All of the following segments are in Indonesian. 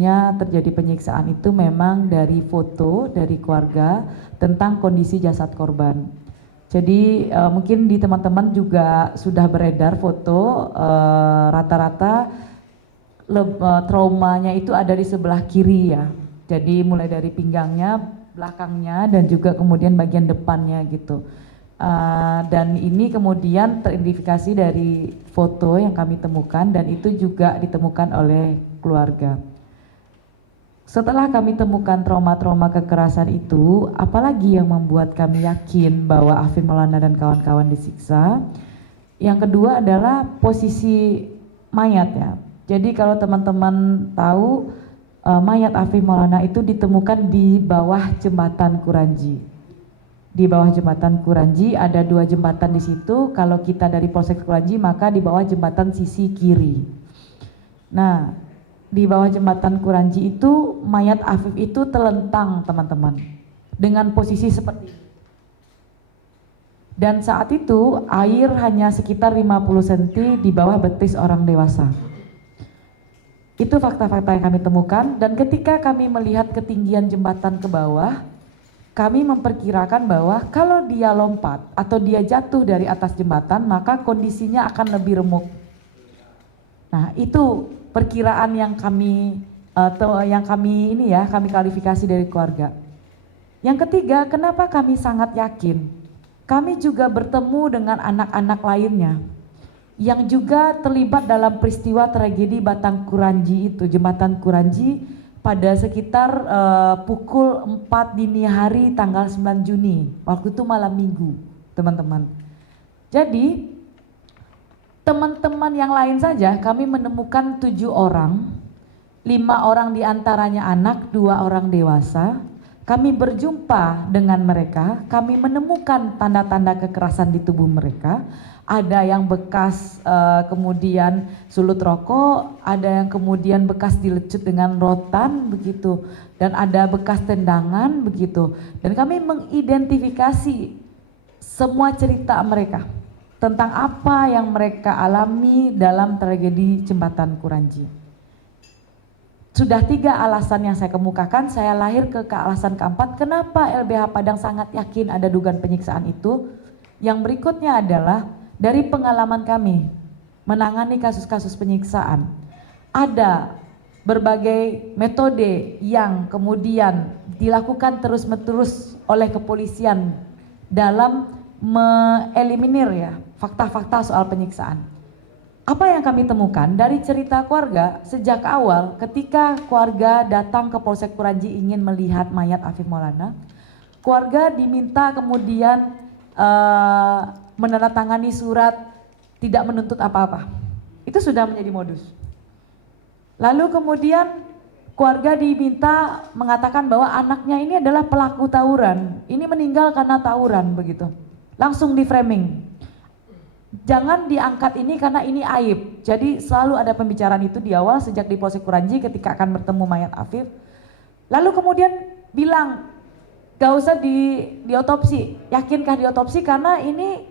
satunya terjadi penyiksaan itu memang dari foto dari keluarga tentang kondisi jasad korban. Jadi mungkin di teman-teman juga sudah beredar foto rata-rata traumanya itu ada di sebelah kiri ya. Jadi mulai dari pinggangnya, belakangnya, dan juga kemudian bagian depannya gitu. Dan ini kemudian teridentifikasi dari foto yang kami temukan dan itu juga ditemukan oleh keluarga. Setelah kami temukan trauma-trauma kekerasan itu, apalagi yang membuat kami yakin bahwa Afif Maulana dan kawan-kawan disiksa? Yang kedua adalah posisi mayat ya. Jadi kalau teman-teman tahu mayat Afif Maulana itu ditemukan di bawah jembatan Kuranji. Di bawah jembatan Kuranji ada 2 jembatan di situ. Kalau kita dari Polsek Kuranji maka di bawah jembatan sisi kiri. Nah, di bawah jembatan Kuranji itu mayat Afif itu telentang teman-teman dengan posisi seperti ini. Dan saat itu air hanya sekitar 50 cm di bawah betis orang dewasa. Itu fakta-fakta yang kami temukan dan ketika kami melihat ketinggian jembatan ke bawah, kami memperkirakan bahwa kalau dia lompat atau dia jatuh dari atas jembatan maka kondisinya akan lebih remuk. Nah, itu perkiraan yang kami kami klarifikasi dari keluarga. Yang ketiga, kenapa kami sangat yakin? Kami juga bertemu dengan anak-anak lainnya yang juga terlibat dalam peristiwa tragedi Batang Kuranji itu, jembatan Kuranji pada sekitar pukul 4 dini hari tanggal 9 Juni, waktu itu malam minggu teman-teman. Jadi teman-teman yang lain saja kami menemukan 7 orang, 5 orang diantaranya anak, 2 orang dewasa. Kami berjumpa dengan mereka, kami menemukan tanda-tanda kekerasan di tubuh mereka. Ada yang bekas kemudian sulut rokok, ada yang kemudian bekas dilecut dengan rotan begitu, dan ada bekas tendangan begitu. Dan kami mengidentifikasi semua cerita mereka tentang apa yang mereka alami dalam tragedi jembatan Kuranji. Sudah 3 alasan yang saya kemukakan, saya lahir ke alasan keempat, kenapa LBH Padang sangat yakin ada dugaan penyiksaan itu. Yang berikutnya adalah dari pengalaman kami menangani kasus-kasus penyiksaan, ada berbagai metode yang kemudian dilakukan terus-menerus oleh kepolisian dalam mengeliminir ya fakta-fakta soal penyiksaan. Apa yang kami temukan dari cerita keluarga sejak awal ketika keluarga datang ke Polsek Kuranji ingin melihat mayat Afif Maulana, keluarga diminta kemudian menandatangani surat tidak menuntut apa-apa. Itu sudah menjadi modus. Lalu kemudian keluarga diminta mengatakan bahwa anaknya ini adalah pelaku tawuran. Ini meninggal karena tawuran begitu. Langsung di framing. Jangan diangkat ini karena ini aib. Jadi selalu ada pembicaraan itu di awal sejak di Polsek Kuranji ketika akan bertemu mayat Afif. Lalu kemudian bilang gak usah diotopsi. Yakinkah diotopsi karena ini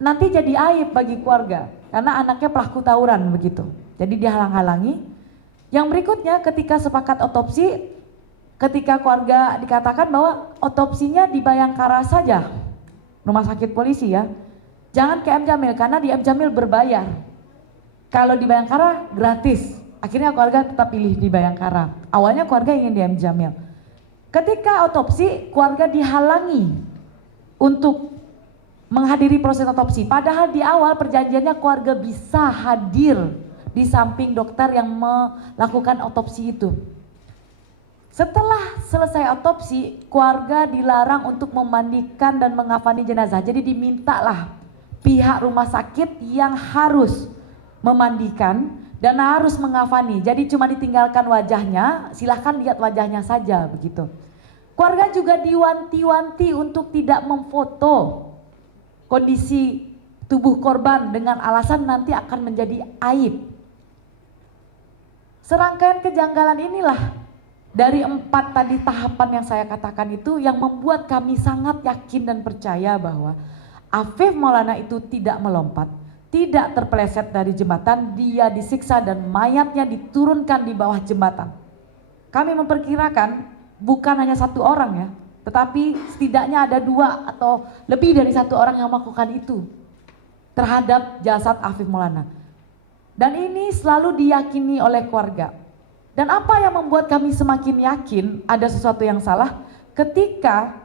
nanti jadi aib bagi keluarga karena anaknya pelaku tawuran begitu. Jadi dihalang-halangi. Yang berikutnya ketika sepakat otopsi, ketika keluarga dikatakan bahwa otopsinya di Bayangkara saja, rumah sakit polisi ya, jangan ke M Jamil karena di M Jamil berbayar. Kalau di Bayangkara gratis. Akhirnya keluarga tetap pilih di Bayangkara. Awalnya keluarga ingin di M Jamil. Ketika otopsi, keluarga dihalangi untuk menghadiri proses otopsi. Padahal di awal perjanjiannya keluarga bisa hadir di samping dokter yang melakukan otopsi itu. Setelah selesai otopsi, keluarga dilarang untuk memandikan dan mengafani jenazah. Jadi dimintalah pihak rumah sakit yang harus memandikan dan harus mengafani. Jadi cuma ditinggalkan wajahnya, silahkan lihat wajahnya saja begitu. Keluarga juga diwanti-wanti untuk tidak memfoto kondisi tubuh korban dengan alasan nanti akan menjadi aib. Serangkaian kejanggalan inilah dari 4 tadi tahapan yang saya katakan itu yang membuat kami sangat yakin dan percaya bahwa Afif Maulana itu tidak melompat, tidak terpeleset dari jembatan, dia disiksa dan mayatnya diturunkan di bawah jembatan. kami memperkirakan bukan hanya satu orang ya, tetapi setidaknya ada 2 atau lebih dari 1 orang yang melakukan itu terhadap jasad Afif Maulana. Dan ini selalu diyakini oleh keluarga. Dan apa yang membuat kami semakin yakin ada sesuatu yang salah ketika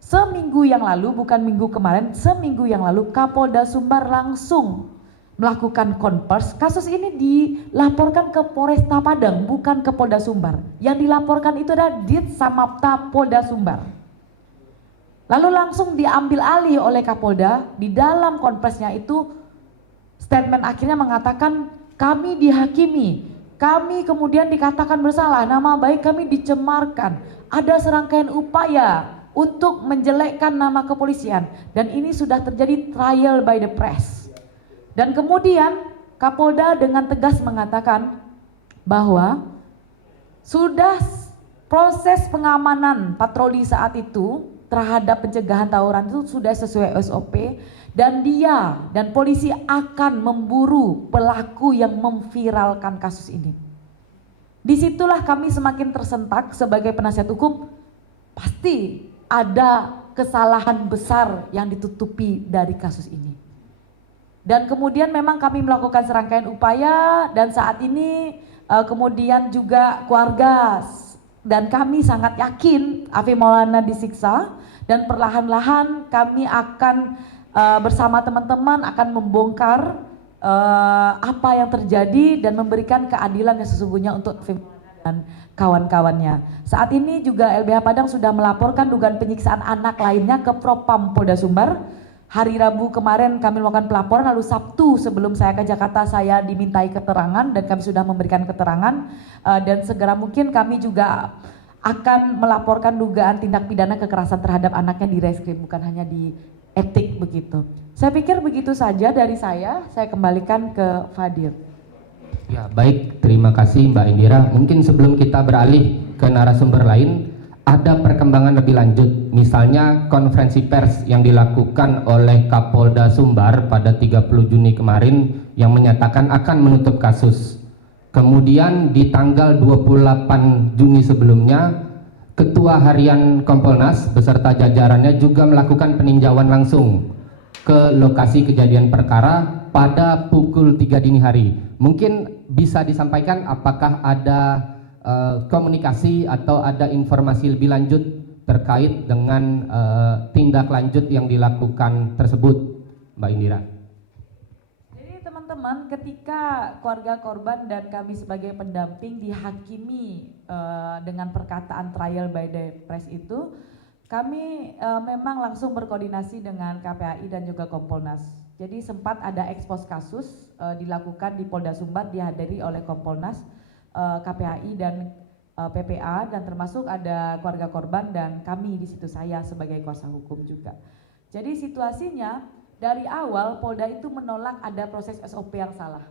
seminggu yang lalu, bukan minggu kemarin, seminggu yang lalu Kapolda Sumbar langsung melakukan konvers. Kasus ini dilaporkan ke Polresta Padang, bukan ke Polda Sumbar. Yang dilaporkan itu adalah Dit Samapta Polda Sumbar. Lalu langsung diambil alih oleh Kapolda. Di dalam konversnya itu statement akhirnya mengatakan kami dihakimi, kami kemudian dikatakan bersalah, nama baik kami dicemarkan, ada serangkaian upaya untuk menjelekkan nama kepolisian, dan ini sudah terjadi trial by the press. Dan kemudian Kapolda dengan tegas mengatakan bahwa sudah proses pengamanan patroli saat itu terhadap pencegahan tawuran itu sudah sesuai SOP, dan dia dan polisi akan memburu pelaku yang memviralkan kasus ini. Disitulah kami semakin tersentak sebagai penasihat hukum, pasti ada kesalahan besar yang ditutupi dari kasus ini. Dan kemudian memang kami melakukan serangkaian upaya, dan saat ini kemudian juga keluarga dan kami sangat yakin Afif Maulana disiksa, dan perlahan-lahan kami akan bersama teman-teman akan membongkar apa yang terjadi dan memberikan keadilan yang sesungguhnya untuk Afif Maulana dan kawan-kawannya. Saat ini juga LBH Padang sudah melaporkan dugaan penyiksaan anak lainnya ke Propam Polda Sumbar. Hari Rabu kemarin kami melakukan pelaporan, lalu Sabtu sebelum saya ke Jakarta saya dimintai keterangan dan kami sudah memberikan keterangan, dan segera mungkin kami juga akan melaporkan dugaan tindak pidana kekerasan terhadap anaknya di reskrim, bukan hanya di etik begitu. Saya pikir begitu saja dari saya kembalikan ke Fadil. Ya, baik, terima kasih Mbak Indira. Mungkin sebelum kita beralih ke narasumber lain, ada perkembangan lebih lanjut, misalnya konferensi pers yang dilakukan oleh Kapolda Sumbar pada 30 Juni kemarin yang menyatakan akan menutup kasus. Kemudian di tanggal 28 Juni sebelumnya, Ketua Harian Kompolnas beserta jajarannya juga melakukan peninjauan langsung ke lokasi kejadian perkara pada pukul 3 dini hari. Mungkin bisa disampaikan apakah ada komunikasi atau ada informasi lebih lanjut terkait dengan tindak lanjut yang dilakukan tersebut, Mbak Indira. Jadi teman-teman, ketika keluarga korban dan kami sebagai pendamping dihakimi dengan perkataan trial by the press itu, kami memang langsung berkoordinasi dengan KPAI dan juga Kompolnas. Jadi sempat ada ekspos kasus dilakukan di Polda Sumbar, dihadiri oleh Kompolnas, KPAI dan PPA, dan termasuk ada keluarga korban dan kami di situ, saya sebagai kuasa hukum juga. Jadi situasinya dari awal Polda itu menolak ada proses SOP yang salah.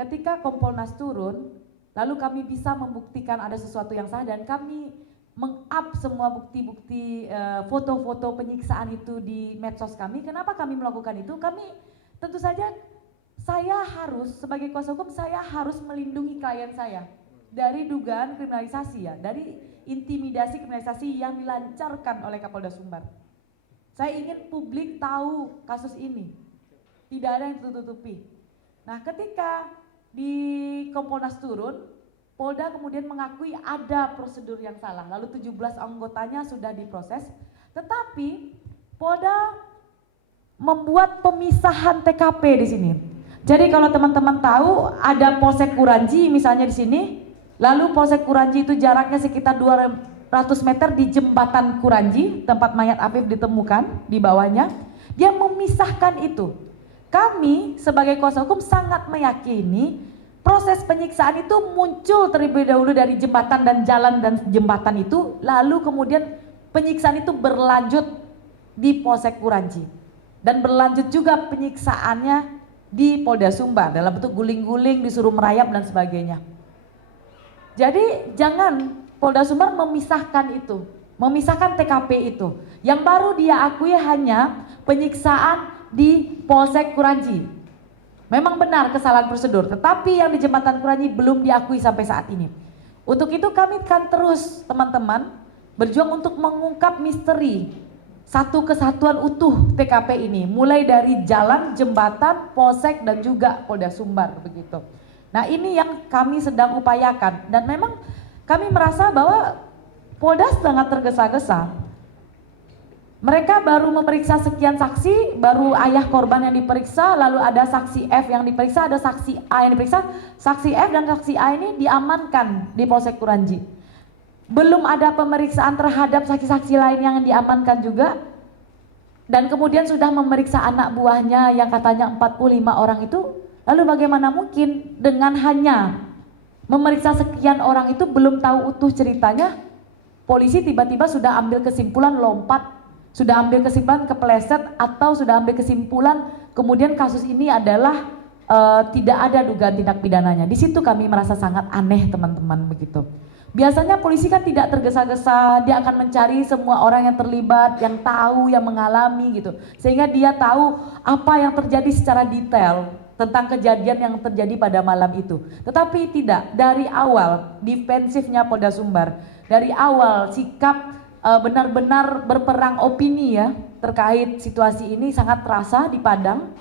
Ketika Kompolnas turun, lalu kami bisa membuktikan ada sesuatu yang salah dan kami meng-up semua bukti-bukti foto-foto penyiksaan itu di medsos kami. Kenapa kami melakukan itu? Kami tentu saja, saya harus sebagai kuasa hukum, saya harus melindungi klien saya dari dugaan kriminalisasi, ya, dari intimidasi kriminalisasi yang dilancarkan oleh Kapolda Sumbar. Saya ingin publik tahu kasus ini, tidak ada yang ditutupi. Nah, ketika di Kompolnas turun, Polda kemudian mengakui ada prosedur yang salah, lalu 17 anggotanya sudah diproses, tetapi Polda membuat pemisahan TKP di sini. Jadi kalau teman-teman tahu ada Polsek Kuranji misalnya di sini, lalu Polsek Kuranji itu jaraknya sekitar 200 meter di jembatan Kuranji, tempat mayat Afif ditemukan di bawahnya, dia memisahkan itu. Kami sebagai kuasa hukum sangat meyakini proses penyiksaan itu muncul terlebih dahulu dari jembatan dan jalan dan jembatan itu, lalu kemudian penyiksaan itu berlanjut di Polsek Kuranji dan berlanjut juga penyiksaannya di Polda Sumbar dalam bentuk guling-guling, disuruh merayap dan sebagainya. Jadi jangan Polda Sumbar memisahkan itu, memisahkan TKP itu. Yang baru dia akui hanya penyiksaan di Polsek Kuranji. Memang benar kesalahan prosedur, tetapi yang di jembatan Kuranji belum diakui sampai saat ini. Untuk itu kami akan terus teman-teman berjuang untuk mengungkap misteri satu kesatuan utuh TKP ini, mulai dari jalan, jembatan, polsek dan juga Polda Sumbar begitu. Nah ini yang kami sedang upayakan dan memang kami merasa bahwa Polda sangat tergesa-gesa. Mereka baru memeriksa sekian saksi, baru ayah korban yang diperiksa, lalu ada saksi F yang diperiksa, ada saksi A yang diperiksa. Saksi F dan saksi A ini diamankan di Polsek Kuranji. Belum ada pemeriksaan terhadap saksi-saksi lain yang diamankan juga. Dan kemudian sudah memeriksa anak buahnya yang katanya 45 orang itu. Lalu bagaimana mungkin dengan hanya memeriksa sekian orang itu belum tahu utuh ceritanya, polisi tiba-tiba sudah ambil kesimpulan lompat, sudah ambil kesimpulan kepleset, atau sudah ambil kesimpulan kemudian kasus ini adalah tidak ada dugaan tindak pidananya. Di situ kami merasa sangat aneh teman-teman begitu. Biasanya polisi kan tidak tergesa-gesa, dia akan mencari semua orang yang terlibat, yang tahu, yang mengalami gitu. Sehingga dia tahu apa yang terjadi secara detail tentang kejadian yang terjadi pada malam itu. Tetapi tidak, dari awal defensifnya Polda Sumbar, dari awal sikap benar-benar berperang opini ya terkait situasi ini sangat terasa di Padang,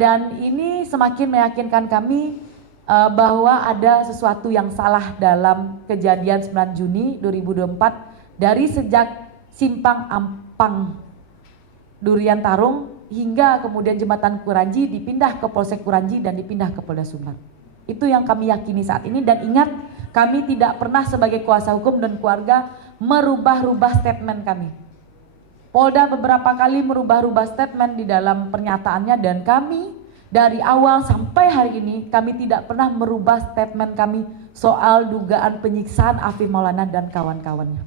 dan ini semakin meyakinkan kami bahwa ada sesuatu yang salah dalam kejadian 9 Juni 2024 dari sejak Simpang Ampang Durian Tarung hingga kemudian Jembatan Kuranji dipindah ke Polsek Kuranji dan dipindah ke Polda Sumbar. Itu yang kami yakini saat ini, dan ingat kami tidak pernah sebagai kuasa hukum dan keluarga merubah-rubah statement kami. Polda beberapa kali merubah-rubah statement di dalam pernyataannya, dan kami dari awal sampai hari ini kami tidak pernah merubah statement kami soal dugaan penyiksaan Afif Maulana dan kawan-kawannya.